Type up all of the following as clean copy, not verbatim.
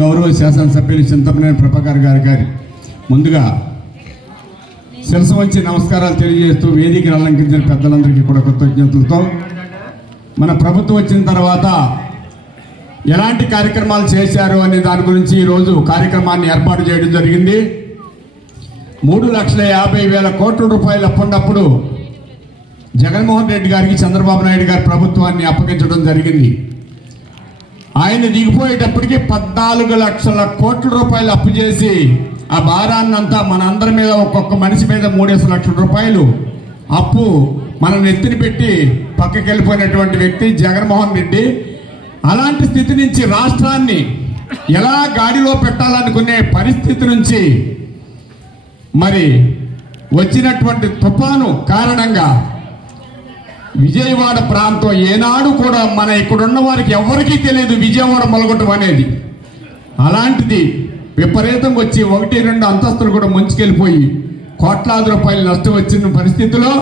గౌరవ శాసనసభ్యులు చింతమనేని ప్రభాకర్ గారి ముందుగా శిరసు వంచి నమస్కారాలు తెలియజేస్తూ వేదికను అలంకరించిన పెద్దలందరికీ కూడా కృతజ్ఞతలతో మన ప్రభుత్వం వచ్చిన తర్వాత ఎలాంటి కార్యక్రమాలు చేశారు అనే దాని గురించి ఈరోజు కార్యక్రమాన్ని ఏర్పాటు చేయడం జరిగింది. 3,50,000 కోట్ల రూపాయలు అప్పుడప్పుడు జగన్మోహన్ రెడ్డి గారికి చంద్రబాబు నాయుడు గారి ప్రభుత్వాన్ని అప్పగించడం జరిగింది. ఆయన దిగిపోయేటప్పటికి 14 లక్షల కోట్ల రూపాయలు అప్పు చేసి ఆ భారాన్నంతా మన అందరి మీద ఒక్కొక్క మనిషి మీద 3 లక్షల రూపాయలు అప్పు మన నెత్తిని పెట్టి పక్కకి వెళ్ళిపోయినటువంటి వ్యక్తి జగన్మోహన్ రెడ్డి. అలాంటి స్థితి నుంచి రాష్ట్రాన్ని ఎలా గాడిలో పెట్టాలనుకునే పరిస్థితి నుంచి మరి వచ్చినటువంటి తుఫాను కారణంగా విజయవాడ ప్రాంతం ఏనాడు కూడా మన ఇక్కడున్న వారికి ఎవరికీ తెలియదు విజయవాడ మొలగొట్టం అనేది. అలాంటిది విపరీతంగా వచ్చి 1-2 అంతస్తులు కూడా ముంచుకెళ్ళిపోయి కోట్లాది రూపాయలు నష్టం వచ్చిన పరిస్థితిలో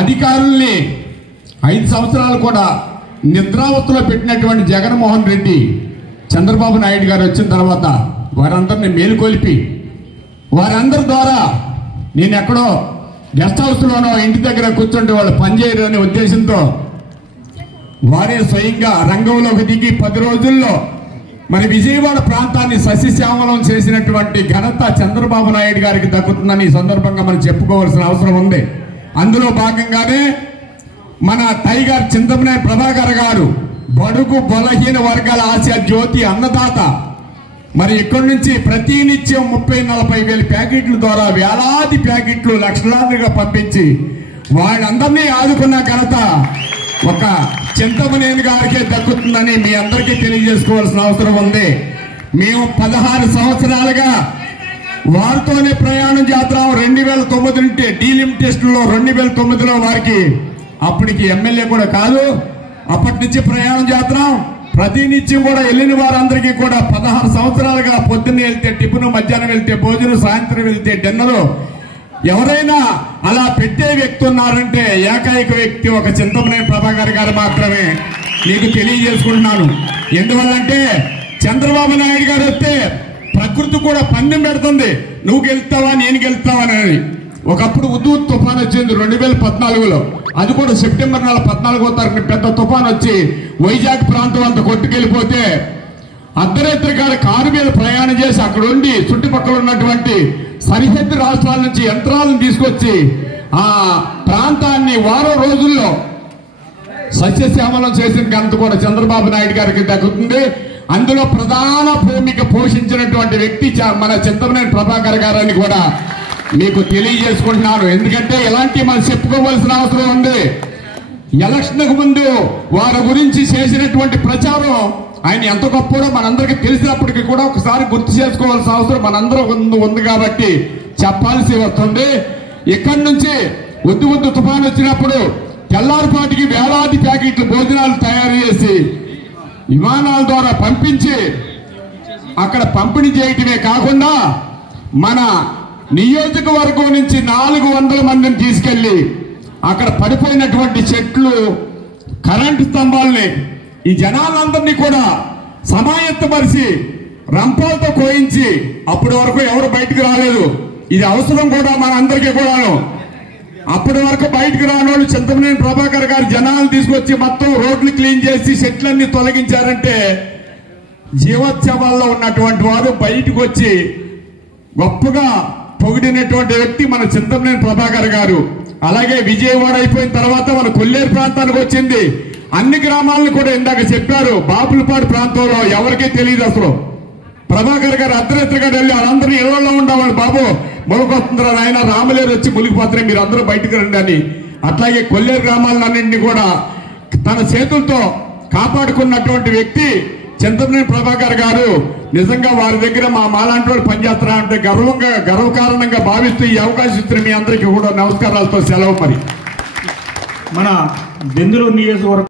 అధికారుల్ని 5 సంవత్సరాలు కూడా నిద్రావస్థలో పెట్టినటువంటి జగన్మోహన్ రెడ్డి చంద్రబాబు నాయుడు గారు వచ్చిన తర్వాత వారందరినీ మేలుకొలిపి వారందరి ద్వారా నేను ఎక్కడో గెస్ట్ హౌస్లోనో ఇంటి దగ్గర కూర్చుంటే వాళ్ళు పనిచేయరు అనే ఉద్దేశంతో వారే స్వయంగా రంగంలోకి దిగి 10 రోజుల్లో మరి విజయవాడ ప్రాంతాన్ని సస్యశ్యామలం చేసినటువంటి ఘనత చంద్రబాబు నాయుడు గారికి దక్కుతుందని ఈ సందర్భంగా మనం చెప్పుకోవాల్సిన అవసరం ఉంది. అందులో భాగంగానే మన టైగర్ చింతమనేని ప్రభాకర్ గారు బడుగు బలహీన వర్గాల ఆశా జ్యోతి అన్నదాత మరి ఇక్కడి నుంచి ప్రతి నిత్యం 30-40 వేల ప్యాకెట్ల ద్వారా వేలాది ప్యాకెట్లు లక్షలాదిగా పంపించి వాళ్ళందరినీ ఆదుకున్న ఘనత ఒక చింతమనేని గారికే దక్కుతుందని మీ అందరికీ తెలియజేసుకోవాల్సిన అవసరం ఉంది. మేము 16 సంవత్సరాలుగా వారితోనే ప్రయాణం చేద్దాం. 2009 నుండి డీలిమిటేషన్లో 2009లో వారికి అప్పటికి ఎమ్మెల్యే కూడా కాదు, అప్పటి నుంచి ప్రయాణం చేద్దాం. ప్రతినిత్యం కూడా వెళ్ళిన వారందరికీ కూడా 16 సంవత్సరాలుగా పొద్దున్న వెళ్తే టిఫిన్, మధ్యాహ్నం వెళ్తే భోజనం, సాయంత్రం వెళ్తే డిన్నరు. ఎవరైనా అలా పెట్టే వ్యక్తి ఉన్నారంటే ఏకైక వ్యక్తి ఒక చింతమనేని ప్రభాకర్ గారు మాత్రమే. నీకు తెలియజేసుకుంటున్నాను. ఎందువల్లంటే చంద్రబాబు నాయుడు గారు వస్తే ప్రకృతి కూడా పందెం పెడుతుంది, నువ్వు గెలుస్తావా నేను గెలుస్తావా అని. ఒకప్పుడు ఉదూత్ తుఫాన్ వచ్చింది 2014లో. అది కూడా సెప్టెంబర్ నెల 14వ తారీఖున పెద్ద తుఫాన్ వచ్చి వైజాగ్ ప్రాంతం అంతా కొట్టుకెళ్ళిపోతే అర్ధరాత్రి కారు మీద ప్రయాణం చేసి అక్కడ ఉండి చుట్టుపక్కల ఉన్నటువంటి సరిహద్దు రాష్ట్రాల నుంచి యంత్రాలను తీసుకొచ్చి ఆ ప్రాంతాన్ని వారం రోజుల్లో సస్యశ్యామలం చేసిన ఘనత కూడా చంద్రబాబు నాయుడు గారికి దక్కుతుంది. అందులో ప్రధాన భూమిక పోషించినటువంటి వ్యక్తి మన చింతమనేని ప్రభాకర్ గారని కూడా మీకు తెలియజేసుకుంటున్నాను. ఎందుకంటే ఎలాంటి మనం చెప్పుకోవాల్సిన అవసరం ఉంది. ఎలక్షన్కు ముందు వారి గురించి చేసినటువంటి ప్రచారం ఆయన ఎంత గొప్పడో మనందరికీ తెలిసినప్పటికీ కూడా ఒకసారి గుర్తు చేసుకోవాల్సిన అవసరం మనందరం ఉంది కాబట్టి చెప్పాల్సి వస్తుంది. ఇక్కడి నుంచి ఉద్దు తుఫాను వచ్చినప్పుడు తెల్లారిపాటికి వేలాది ప్యాకెట్లు భోజనాలు తయారు చేసి విమానాల ద్వారా పంపించి అక్కడ పంపిణీ చేయటమే కాకుండా మన నియోజకవర్గం నుంచి 400 మందిని తీసుకెళ్లి అక్కడ పడిపోయినటువంటి చెట్లు, కరెంటు స్తంభాలని ఈ జనాలందరినీ కూడా సమాయత్తపరిచి రంపాలతో కోయించి అప్పటి వరకు ఎవరు బయటకు రాలేదు. ఇది అవసరం కూడా మన అందరికీ కూడాను. అప్పటి వరకు బయటకు రానోళ్ళు చింతమనేని ప్రభాకర్ గారు జనాలను తీసుకొచ్చి మొత్తం రోడ్లు క్లీన్ చేసి చెట్లన్నీ తొలగించారంటే జీవోత్సవాల్లో ఉన్నటువంటి వారు బయటకు వచ్చి గొప్పగా పొగిడినటువంటి వ్యక్తి మన చింతమనేని ప్రభాకర్ గారు. అలాగే విజయవాడ అయిపోయిన తర్వాత మన కొల్లేరు ప్రాంతానికి వచ్చింది. అన్ని గ్రామాలను కూడా ఇందాక చెప్పారు. బాపులపాడు ప్రాంతంలో ఎవరికీ తెలియదు అసలు. ప్రభాకర్ గారు అర్ధరాత్రిగా వెళ్ళి వాళ్ళందరూ ఇళ్లలో ఉండేవాళ్ళు. బాబు మొలకొస్తుందిరా నాయన, రామలేరు వచ్చి మునిగిపోతున్నాయి, మీరు అందరూ బయటకు రండి అని. అట్లాగే కొల్లేరు గ్రామాలన్నింటినీ కూడా తన చేతులతో కాపాడుకున్నటువంటి వ్యక్తి చింతమనేని ప్రభాకర్ గారు. నిజంగా వారి దగ్గర మాలాంటి వాళ్ళు పనిచేస్తారా అంటే గర్వకారణంగా భావిస్తూ ఈ అవకాశం ఇచ్చిన మీ అందరికీ కూడా నమస్కారాలతో సెలవు. మరి మన దెందులూరు నియోజకవర్గం